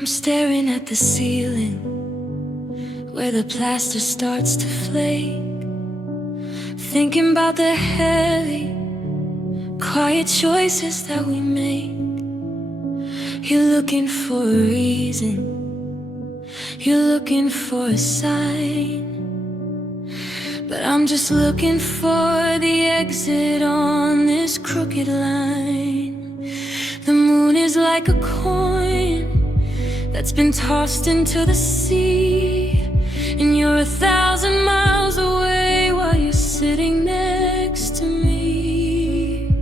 I'm staring at the ceiling where the plaster starts to flake, thinking about the heavy, quiet choices that we make. You're looking for a reason, you're looking for a sign, but I'm just looking for the exit on this crooked line. The moon is like a coin that's been tossed into the sea, and you're 1,000 miles away while you're sitting next to me.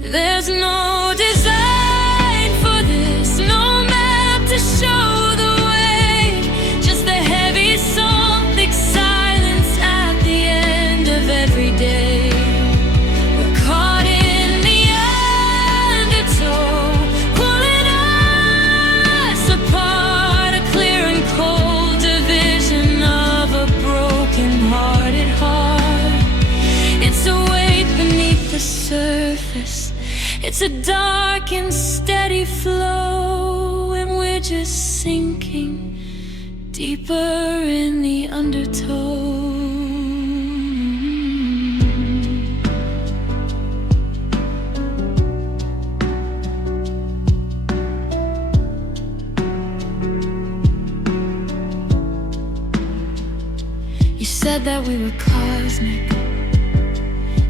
There's no design for this, no map to show the way, just the heavy something silence at the end of every day. We're caught in the undertow, pulling us apart, a clear and cold division of a broken-hearted heart. It's a weight beneath the surface, it's a dark and steady flow, and we're just sinking deeper in the undertow. You said that we were cosmic,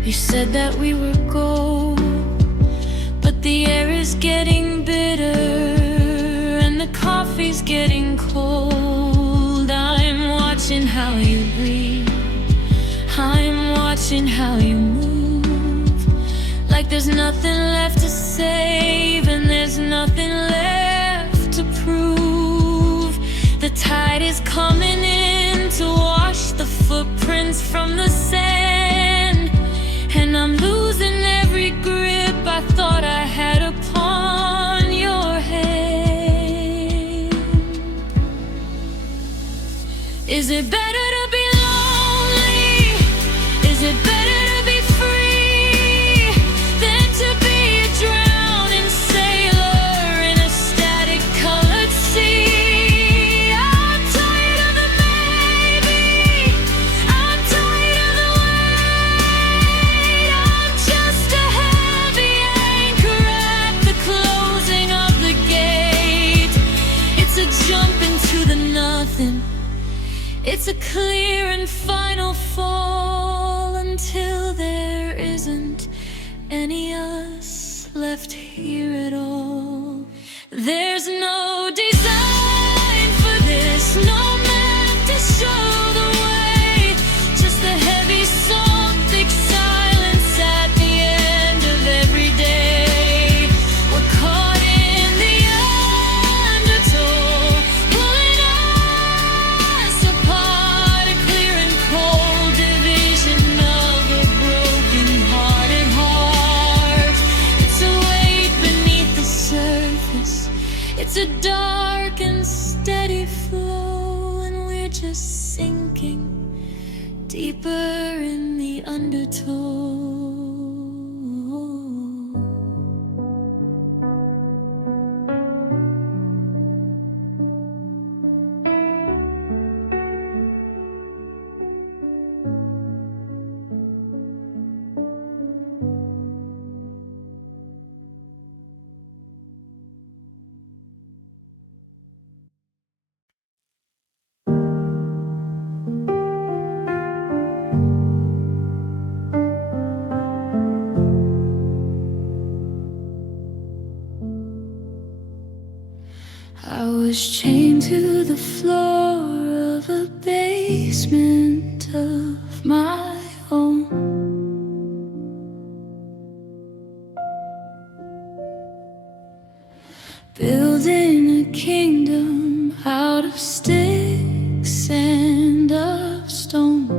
you said that we were gold, but the air is getting bitter and the coffee's getting cold. I'm watching how you breathe, I'm watching how you move, like there's nothing left to save and there's nothing left to prove. The tide is coming in to wash the footprints from the sand, and I'm losing every grip I thought I had upon your hand. Is it better to be lonely? Is it better to be free than to be a drowning sailor in a static colored sea? I'm tired of the maybe, I'm tired of the wait. I'm just a heavy anchor at the closing of the gate. It's a jump into the nothing, it's a clear and final fall until there isn't any us left here at all. There's no design for this, no map to show the way, just the heavy something silence at the end of every day. We're caught in the undertow, pulling us apart, a clear and cold division of a broken-hearted heart. It's a weight beneath the surface, it's a dark and steady flow, and we're just sinking deeper in the undertow. I was chained to the floor of a basement of my own, building a kingdom out of sticks and of stone.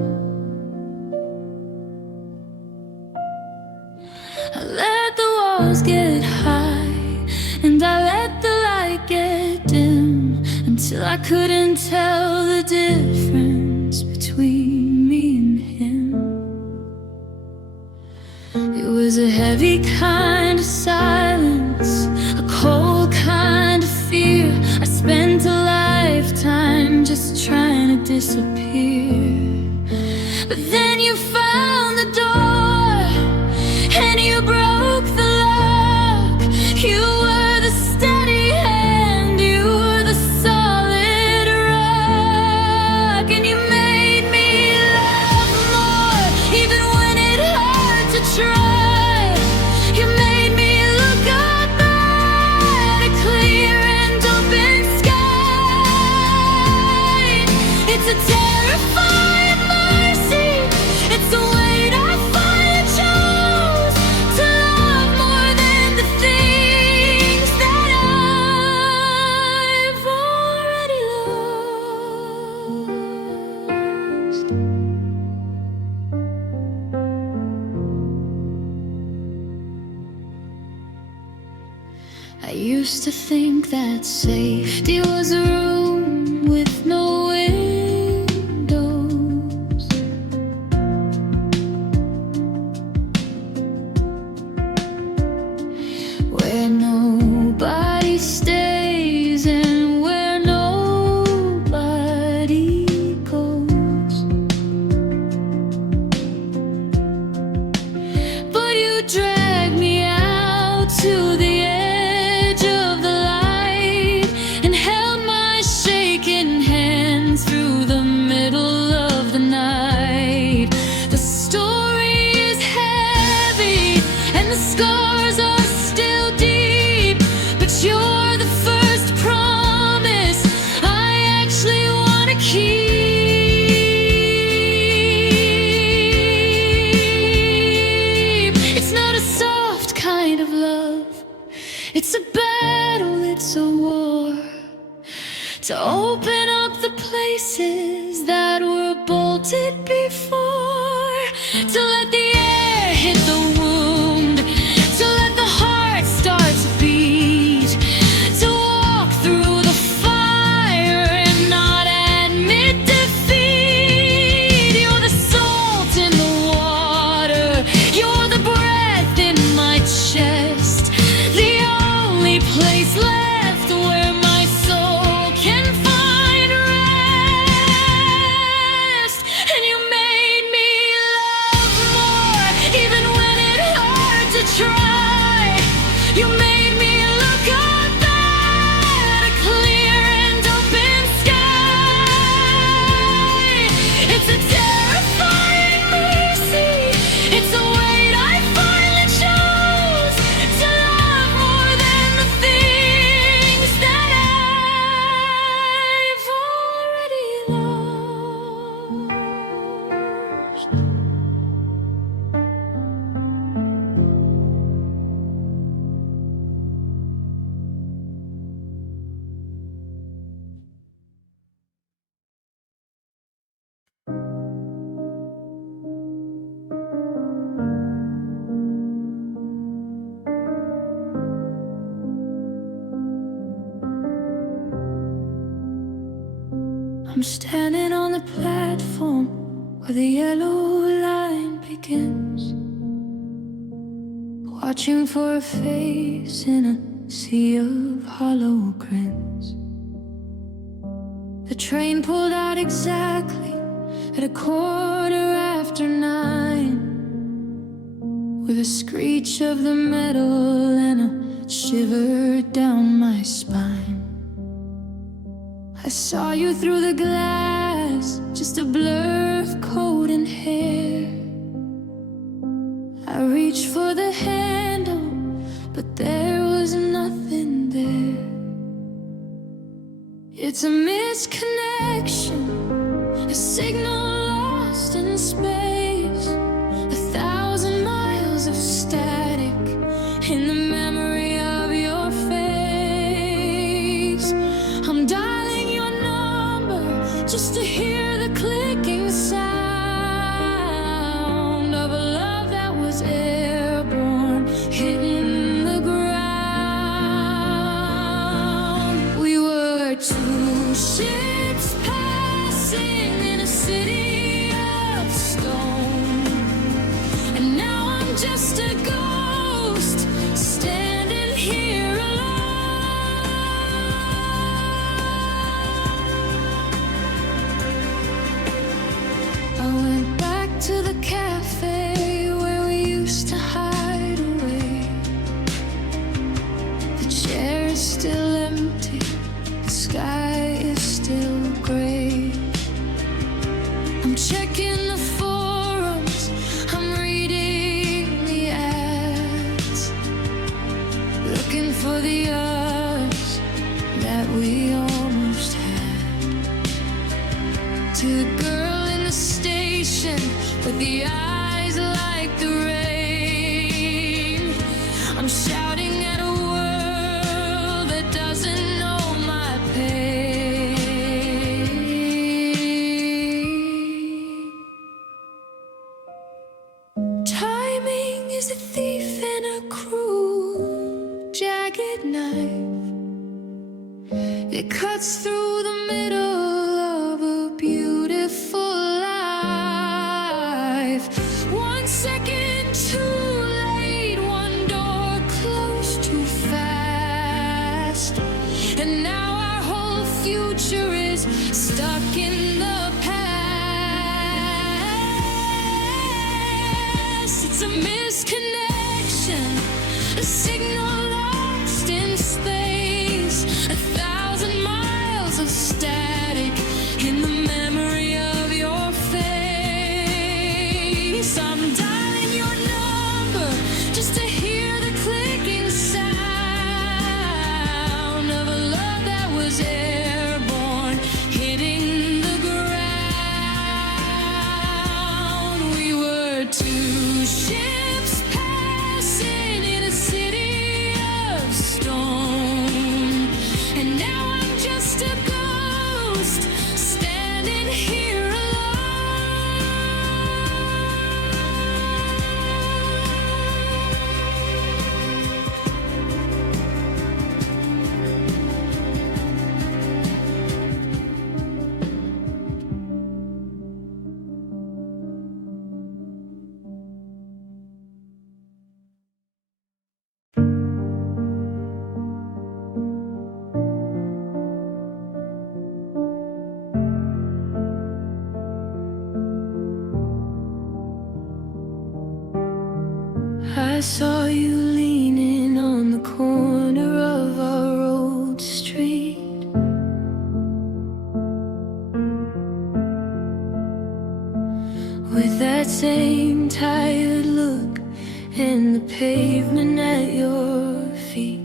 I let the walls get high and I let the light get dim, until I couldn't tell the difference between me and him. It was a heavy kind of silence, a cold kind of fear. I spent just trying to disappear. But then you found the door and you broke the lock. You were the steady hand, you were the solid rock, and you made me love more even when it hurt to try. You made me look up at a clear and open sky. It's a terrifying mercy, it's a weight I finally chose to love more than the things that I've already lost. I used to think that safety was a room with no windows, where nobody stays and where nobody goes. But you dragged me out to the edge of the light and held my shaking hands through the middle of the night. The story is heavy and the scars are still deep, but you're the first promise I actually want to keep. It's not a soft kind of love, it's a battle, it's a war, to open up the places that were bolted before, to let the air hit the wound, to let the heart start to beat, to walk through the fire and not admit defeat. You're the salt in the water, you're the breath in my chest, the only place left where my soul can find rest. And you made me love more even when it hurt to try. You made me look up at a clear and open sky. It's a terrifying mercy, it's a weight I finally chose to love more than the things that I've already lost. I'm standing on the platform where the yellow line begins, watching for a face in a sea of hollow grins. The train pulled out exactly at 9:15, with a screech of the metal and a shiver down my spine. I saw you through the glass, just a blur of coat and hair. I reached for the handle, but there was nothing there. It's a misconnection, a signal lost in space, 1,000 miles of static in the memory of your face. I'm dialing your number just to hear the clicking sound of a love that was airborne, hitting the ground. We were two ships passing in a city of stone, and now I'm just a ghost standing here alone. to the cafe where we used to hide away. The chair is still empty, the sky is still gray. I'm checking the forums, I'm reading the ads, looking for the us that we almost had. To the girl in the station with the eyes like the rain, I'm shouting at a world that doesn't know my pain. Timing is a thief and a cruel, jagged knife. It cuts through the middle of a beautiful life. 1 second too late, one door closed too fast, and now our whole future is stuck in the past. It's a misconnection, a signal lost in space, 1,000 miles of static in the memory of your face. I'm dialing your number just to hear the clicking sound of a love that was airborne, hitting the ground. We were two ships passing in a city of stone, and now I'm just a ghost standing here alone. I saw you leaning on the corner of our old street, with that same tired look and the pavement at your feet.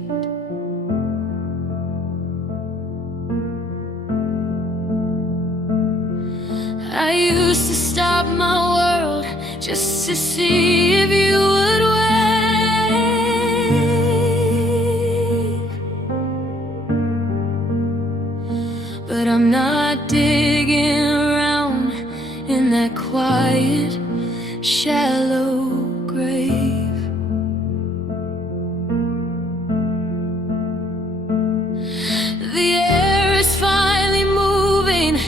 I used to stop my world just to see if you would wave. But I'm not digging around in that quiet, shallow grave. The air is finally moving,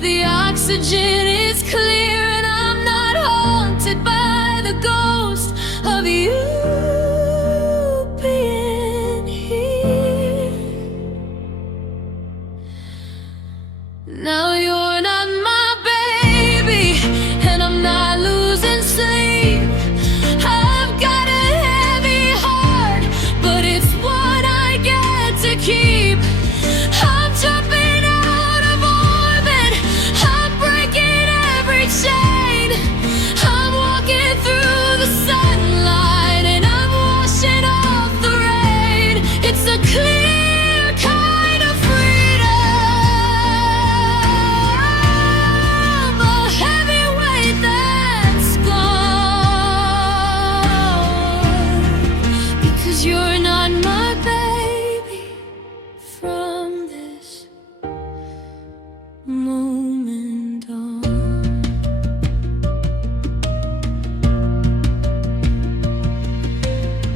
the oxygen is clear, and I'm not haunted by the ghost of you being here. Now you're not my baby, and I'm not losing sleep. I've got a heavy heart, but it's what I get to keep. I'm jumping out of orbit, I'm breaking every chain. I'm walking through the sunlight, and I'm washing off the rain. It's a clear kind of freedom, a heavy weight that's gone, because you're not my baby from this moment on.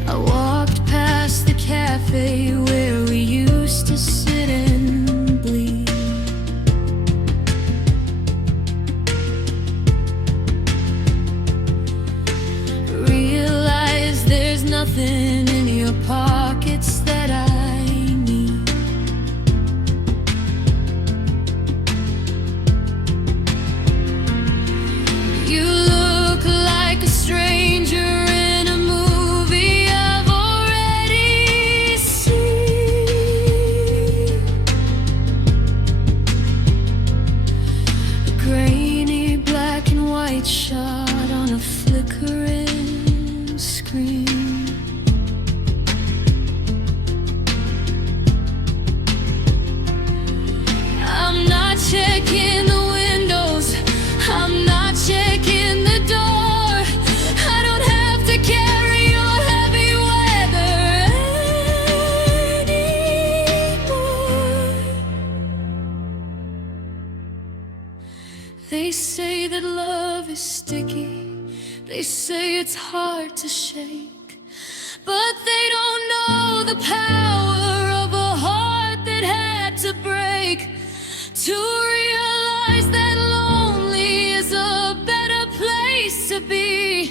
I walked past the cafe where we used to sit and bleed. Realize there's nothing in your pockets that I need. You look They say that love is sticky, they say it's hard to shake, but they don't know the power of a heart that had to break to realize that lonely is a better place to be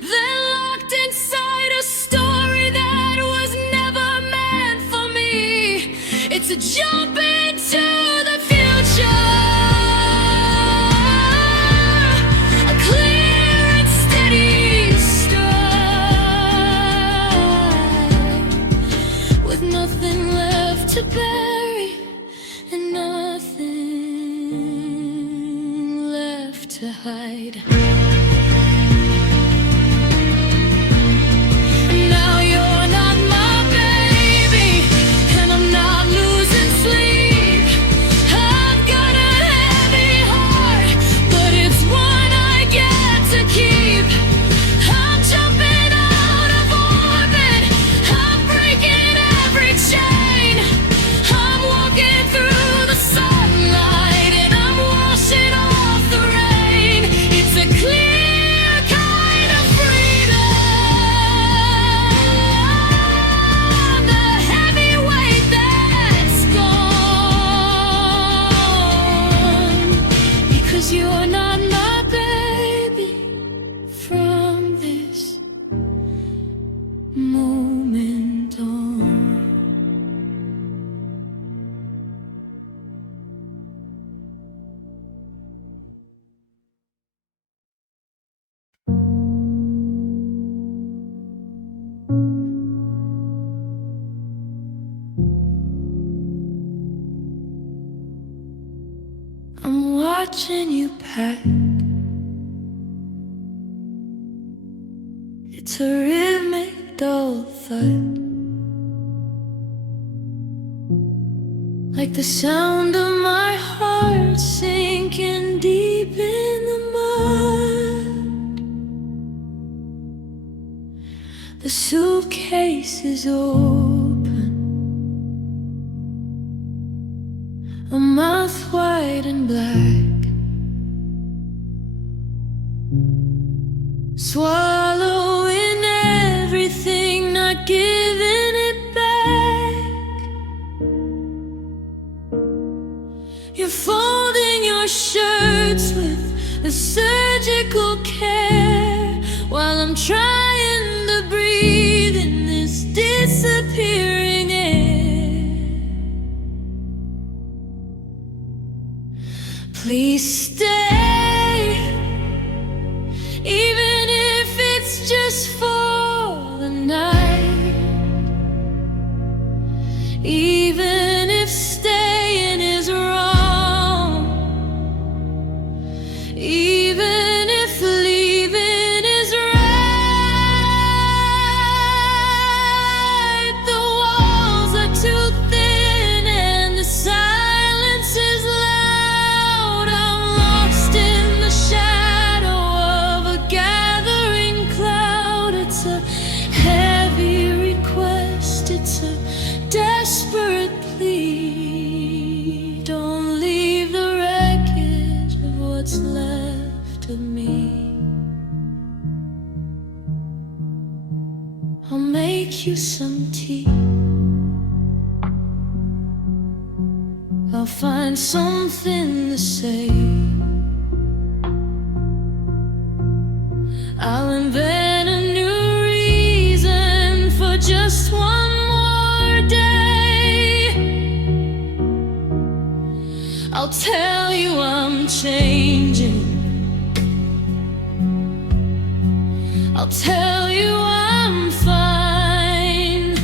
than locked inside a story that was never meant for me. It's a jump into the future, a clear and steady stride, with nothing left to bury and nothing left to hide. Now you're not my baby, and I'm not losing sleep. I've got a heavy heart, but it's one I get to keep. I'm jumping out of orbit, I'm breaking every chain. I'm walking through the sunlight and I'm washing off the rain. It's a clear kind of freedom, the heavy weight that's gone, because you're not my baby from this moment on. I'm watching you pack. It's a rhythmic dull thud, like the sound of my heart sinking deep in the mud. The suitcase is open, a mouth white and black, swallowing everything, not giving it back. You're folding your shirts with a surgical care, while I'm trying to breathe in this disappearing air. Please stay, even if it's just for the night, even if staying is wrong, even if leaving is right. The walls are too thin and the silence is loud. I'm lost in the shadow of a gathering cloud. It's a heavy request, it's a desperate plea. Don't leave the wreckage of what's left of me. I'll make you some tea, I'll find something to say, I'll invent a new reason for just one more day. I'll tell you I'm changing, I'll tell you I'm fine,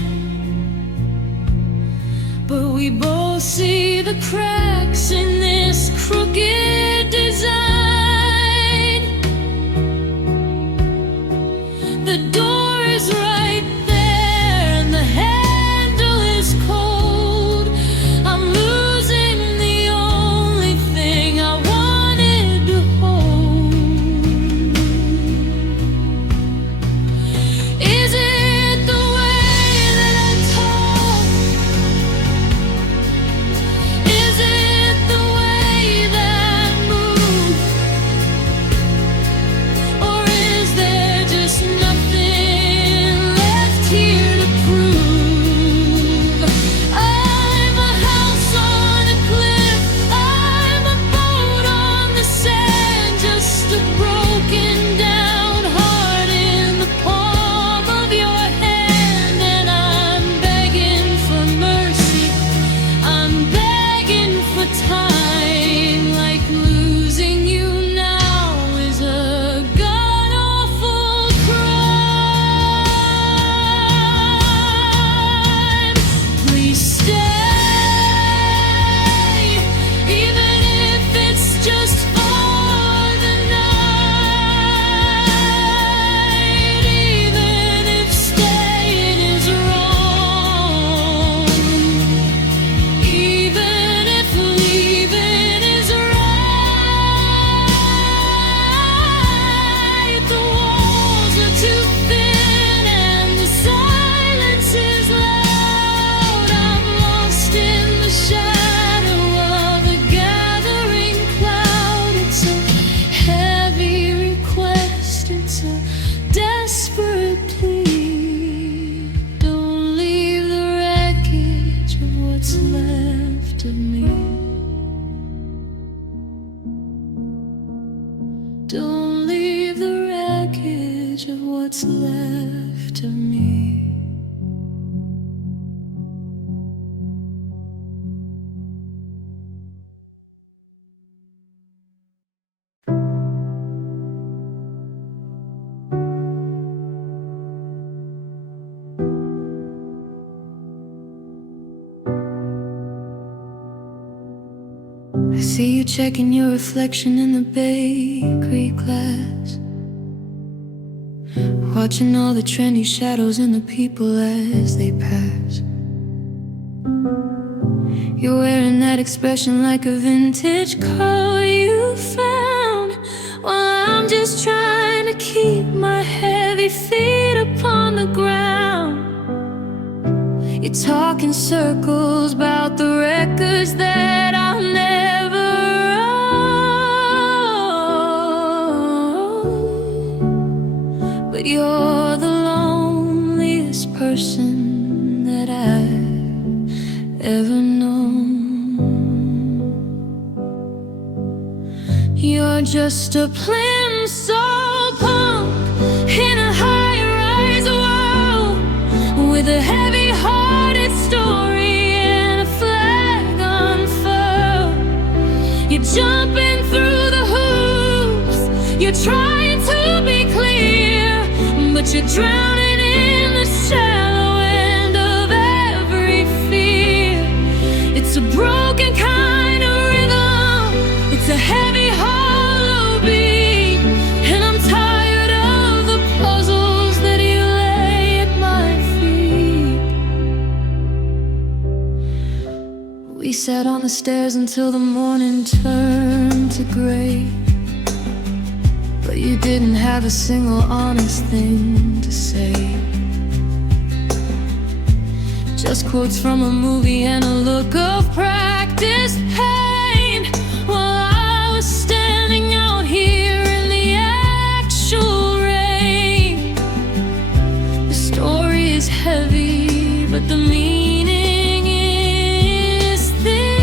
but we both see the cracks in this crooked design. The door is right there and the handle is cold. I'm losing the only thing I wanted to hold. Is it the way that I talk? Is it the way that Don't leave the wreckage of what's left of me. I see you checking your reflection in the bakery glass, watching all the trendy shadows in the people as they pass. You're wearing that expression like a vintage car you found, while I'm just trying to keep my heavy feet upon the ground. You talk in circles about the records that I'll never own, but you're the loneliest person that I've ever known. You're just a plimsoll punk in a high-rise world, with a heavy-hearted story and a flag unfurled. You're jumping through the hoops, you're trying to be clear, but you're drowning in the shallow end of every fear. It's a broken kind of rhythm, it's a heavy, hollow beat, and I'm tired of the puzzles that you lay at my feet. We sat on the stairs until the morning turned to gray, but you didn't have a single honest thing to say. Just quotes from a movie and a look of practiced pain, while I was standing out here in the actual rain. The story is heavy, but the meaning is thin.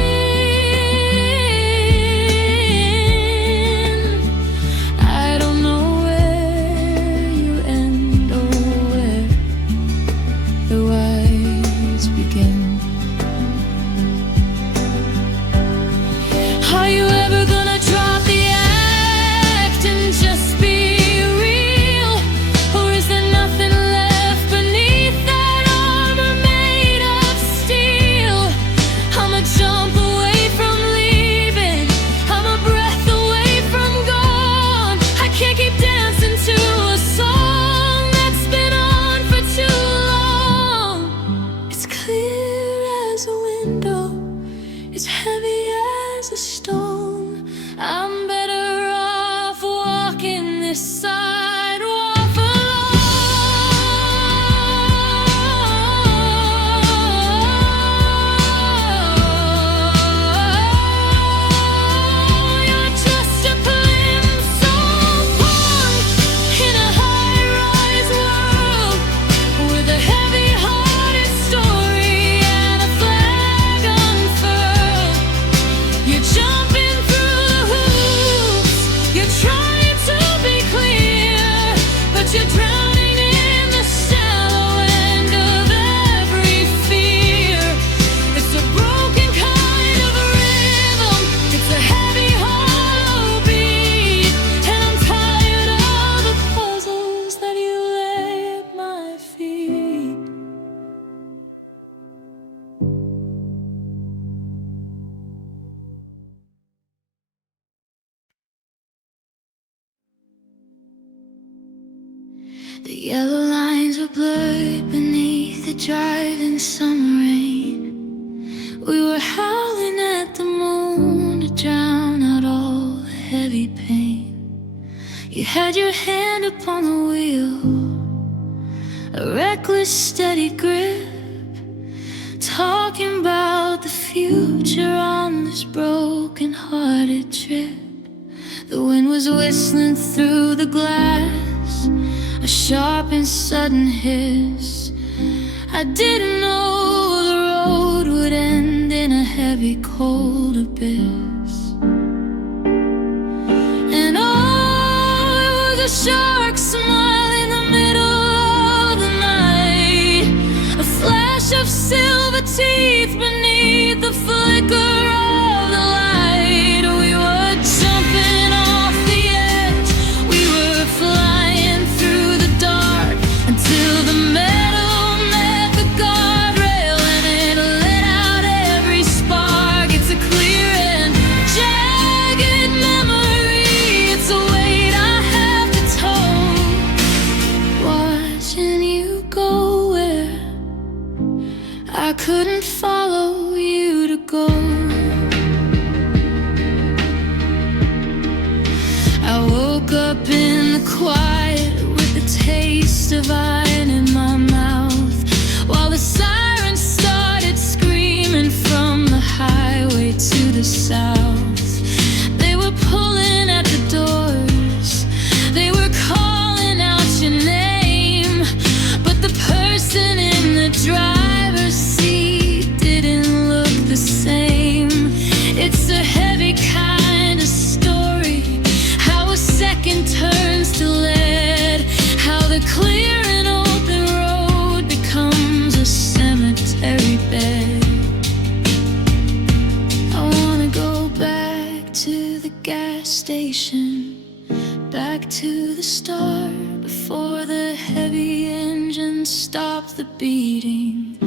I don't know where you end or where the words begin. Are you ever gonna drop the act and just be real? Or is there nothing left beneath that armor made of steel? I'm a jump away from leaving, I'm a breath away from gone. I can't keep dancing to a song that's been on for too long. It's clear as a window, it's heavy as a stone. I'm better off walking this sidewalk alone. You're just a plimsoll punk in a high-rise world, with a heavy-hearted story and a flag unfurled. You're jumping through the hoops, you're trying to be clear, but you're drowning in the shallow end of every fear. It's a broken kind of rhythm, it's a heavy, hollow beat, and I'm tired of the puzzles that you lay at my feet. The yellow lines were blurred beneath the driving summer rain. We were howling at the moon to drown out all the heavy pain. You had your hand upon the wheel, a reckless steady grip, talking about the future on this broken-hearted trip. The wind was whistling through the glass, a sharp and sudden hiss. I didn't know the road would end in a heavy, cold abyss. And all shark smile in the middle of the night, a flash of silver teeth beneath the flicker of the light. We were jumping off the edge, we were flying through the dark until the metal met the guardrail and it let out every spark. It's a clear and jagged memory, it's a weight I have to tow, watching you go where I couldn't follow you to go. I woke up in the quiet with the taste of iron in my mouth, while the sirens started screaming from the highway to the south. They were pulling at the doors, they were calling out your name, but the person in the driver's seat didn't look the same. It's a heavy kind of story, how a second turns to lead, how the clear and open road becomes a cemetery bed. I wanna go back to the gas station, back to the start, before the heavy engine stopped the beating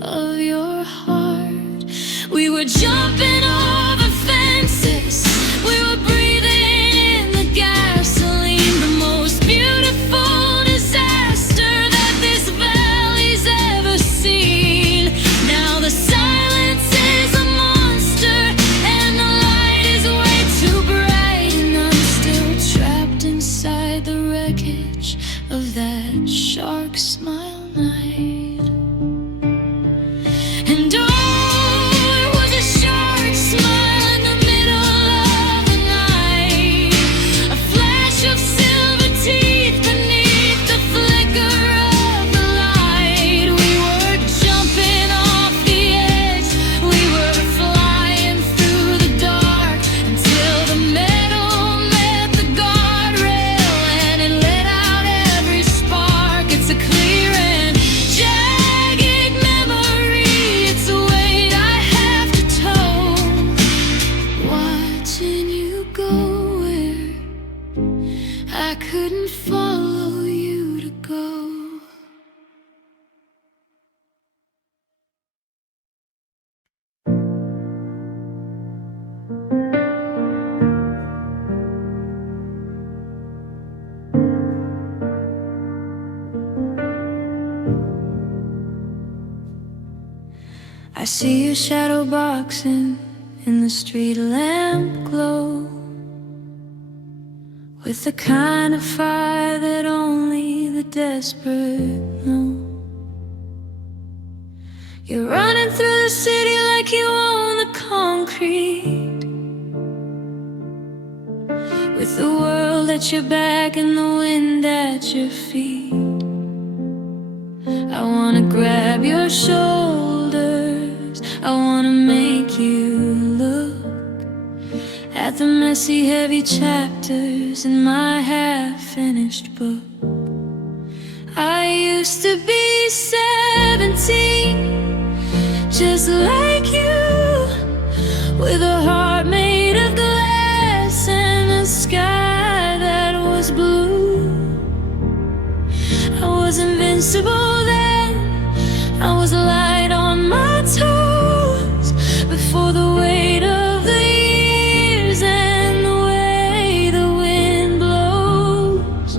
of your heart. We were jumping over fences, we were breathing in the gasoline, the most beautiful disaster that this valley's ever seen. Now the silence is a monster and the light is way too bright, and I'm still trapped inside the wreckage of that shark smile night. And oh, it was a shark smile in the middle of the night, a flash of silver teeth beneath the flicker of the light. We were jumping off the edge, we were flying through the dark until the metal met the guardrail and it let out every spark. It's a clear and jagged memory, it's a weight I have to tow, watching you go where I couldn't follow you to go. I see you shadow boxing in the street lamp glow, with the kind of fire that only the desperate know. You're running through the city like you own the concrete, with the world at your back and the wind at your feet. I wanna grab your shoulders, I wanna make you look at the messy, heavy chapters in my half-finished book. I used to be 17, just like you, with a heart made of glass and a sky that was blue. I was invincible then, I was light on my toes, before the weight of the years and the way the wind blows.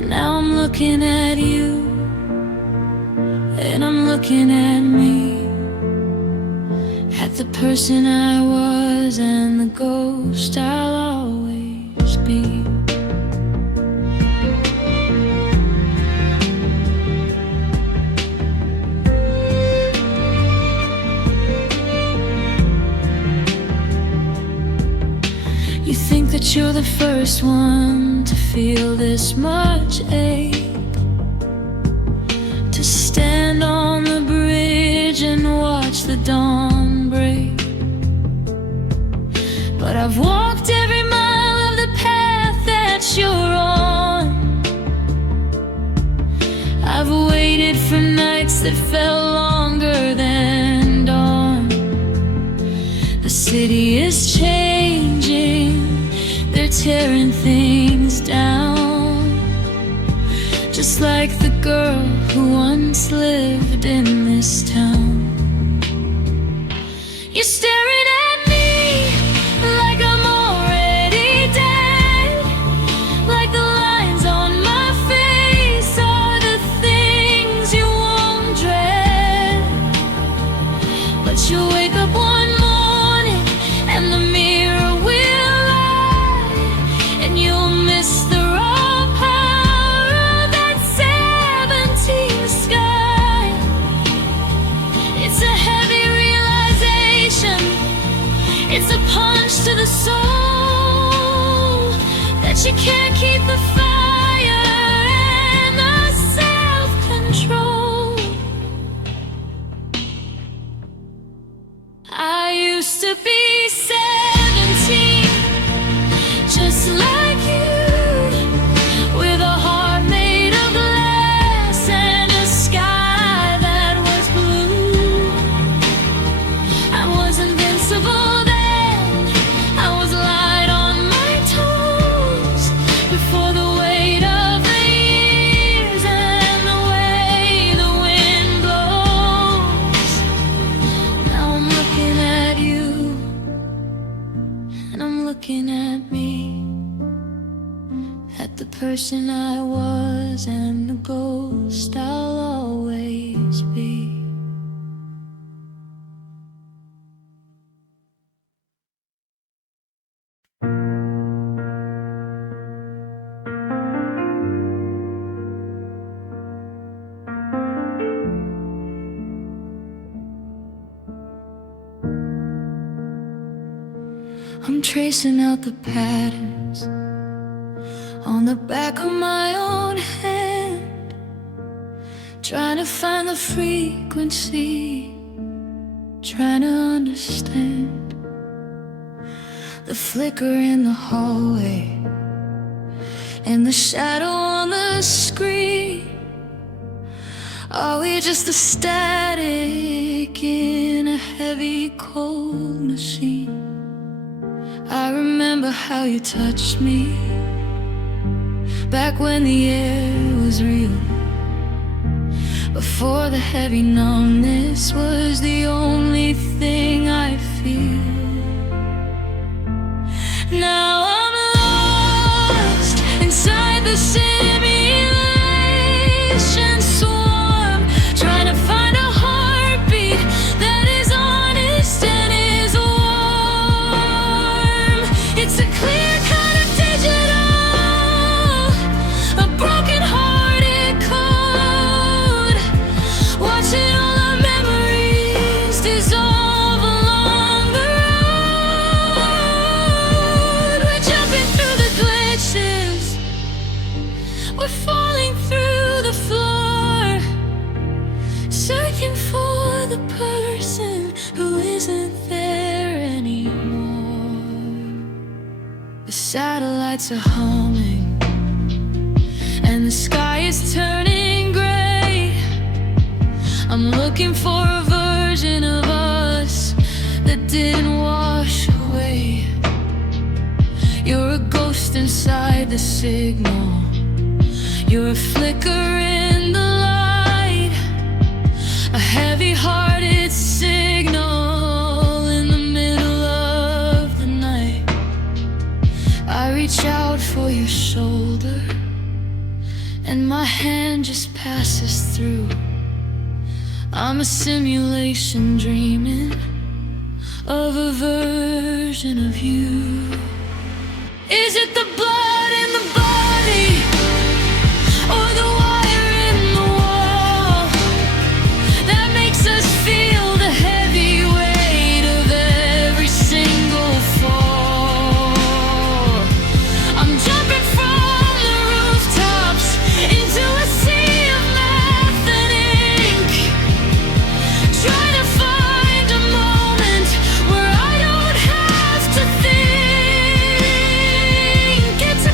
Now I'm looking at you, and I'm looking at me, at the person I was and the ghost I'll always be. You think that you're the first one to feel this much ache, to stand on the bridge and watch the dawn break. But I've walked every mile of the path that you're on. that felt longer than dawn. The city is changing, they're tearing things down, just like the girl who once lived in this town. You're staring at me like I'm already dead, like the lines on my face are the things you won't dread. But you'll wake up one morning and the mirror will lie, and you'll miss the raw power of that 17th sky. It's a heavy realization, it's a punch to the soul, that you can't keep the fire and the self-control. I used to be 17, just like you, with a heart made of glass and a sky that was blue. I was invincible then, I was light on my toes, before the weight of the years and the way the wind blows. Now I'm looking at you, and I'm looking at me, at the person I was and the ghost I'll always be. I'm tracing out the patterns on the back of my own hand, trying to find the frequency, trying to understand the flicker in the hallway and the shadow on the screen. Are we just a static in a heavy, cold machine? I remember how you touched me back when the air was real, before the heavy numbness was the only thing I feel. Now I'm lost inside the simulation swarm, trying to find a heartbeat that is honest and is warm. It's a clear kind of digital, a broken-hearted code, watching all our memories dissolve along the road. We're jumping through the glitches, we're falling through the floor, searching for the person who isn't there anymore. The satellites are humming and the sky is turning gray. I'm looking for a version of us that didn't wash away. You're a ghost inside the signal, you're a flicker in the light, a heavy-hearted signal in the middle of the night. I reach out for your shoulder and my hand just passes through. I'm a simulation dreaming of a version of you. Is it the blood in the body, or the wire in the wall, that makes us feel the heavy weight of every single fall? I'm jumping from the rooftops into a sea of math and ink, trying to find a moment where I don't have to think. It's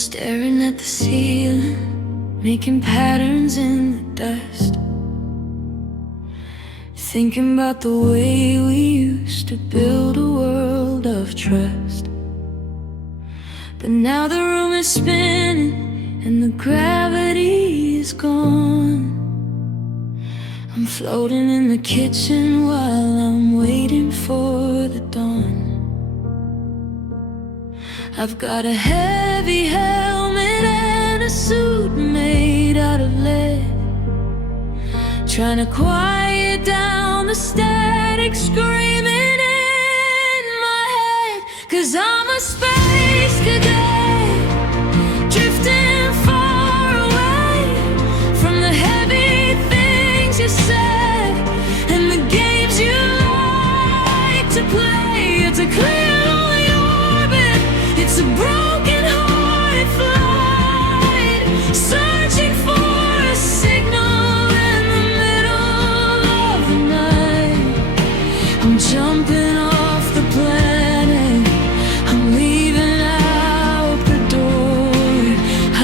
staring at the ceiling, making patterns in the dust, thinking about the way we used to build a world of trust. But now the room is spinning and the gravity is gone. I'm floating in the kitchen while I'm waiting for the dawn. I've got a heavy helmet and a suit made out of lead, trying to quiet down the static screaming in my head. 'Cause I'm a space cadet, drifting far away from the heavy things you said and the games you like to play. It's a clear lonely orbit, it's a broken-hearted flight, searching for a signal in the middle of the night. I'm jumping off the planet, I'm leaving out the door.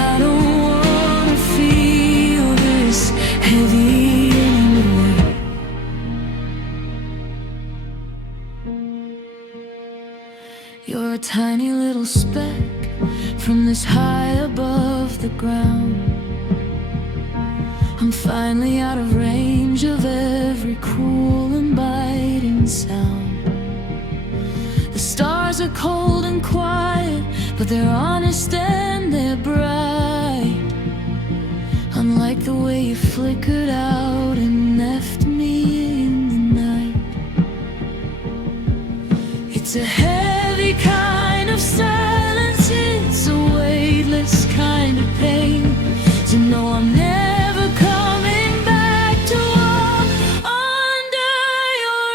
I don't wanna feel this heavy anymore. You're a tiny little speck from this high above the ground. I'm finally out of range of every cruel and biting sound. The stars are cold and quiet, but they're honest and they're bright, unlike the way you flickered out and left me in the night. It's a heavy kind of silence, it's a weightless kind of pain to know I'm never coming back to walk under your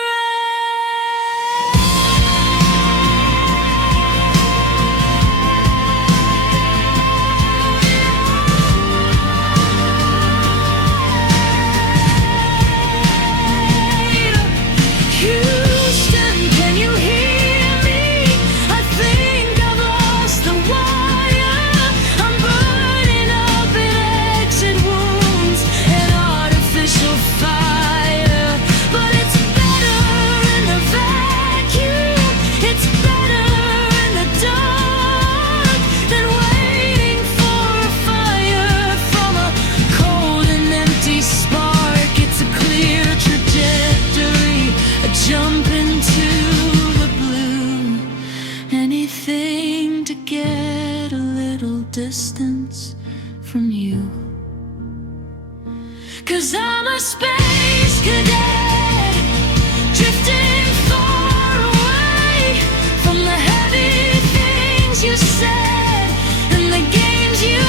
Houston, can you hear me? I think I've lost the wire. I'm burning up in exit wounds and artificial fire. But it's better in the vacuum, it's better in the dark than waiting for a fire from a cold and empty spark. It's a clear trajectory, a jump into the blue, anything to get a little distance from you. 'Cause I'm a space cadet, drifting far away from the heavy things you said and the games you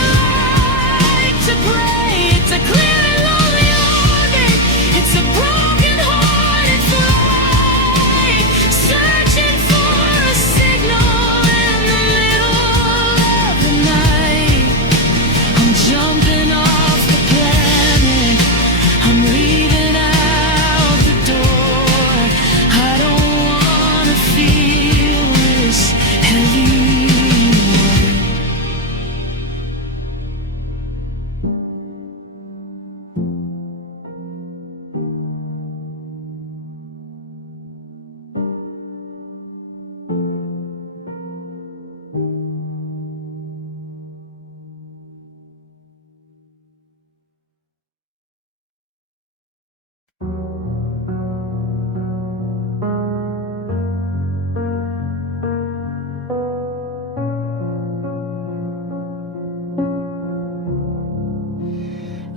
like to play. It's a clear and lonely orbit, it's a broken-hearted flight, searching for a signal in the middle of the night. I'm jumping off the planet, I'm leaving out the door. I don't wanna feel this heavy anymore.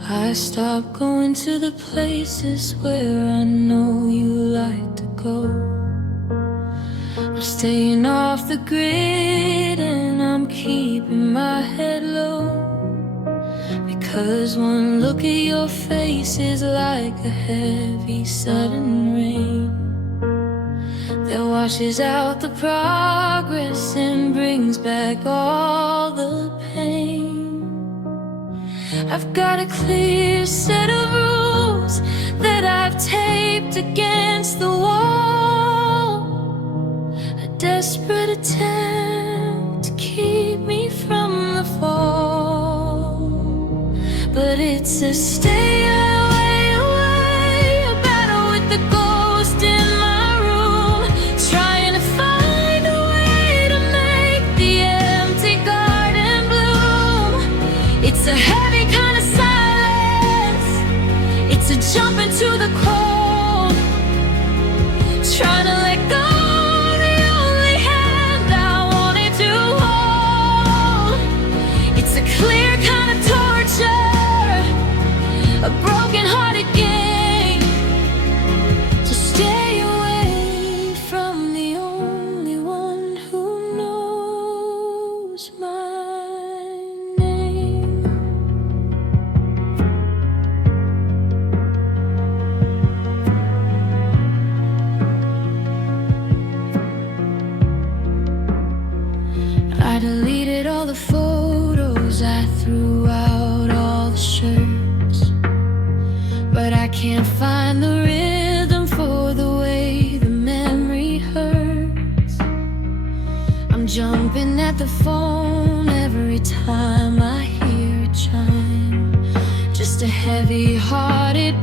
I stopped going to the places where I know you like to go. I'm staying off the grid and I'm keeping my head low, because one look at your face is like a heavy sudden rain that washes out the progress and brings back all the pain. I've got a clear set of rules that I've taped against the wall, a desperate attempt to keep me from the fall. It's a stay away, away, a battle with the ghost in my room, trying to find a way to make the empty garden bloom. It's a heavy kind of silence, it's a jump into the cold, trying to let go the only hand I wanted to hold. It's a clear kind of torture, a broken-hearted game, to stay away from the only one who knows my name. I deleted all the photos, I threw out all the shirts, but I can't find the rhythm for the way the memory hurts. I'm jumping at the phone every time I hear it chime, just a heavy-hearted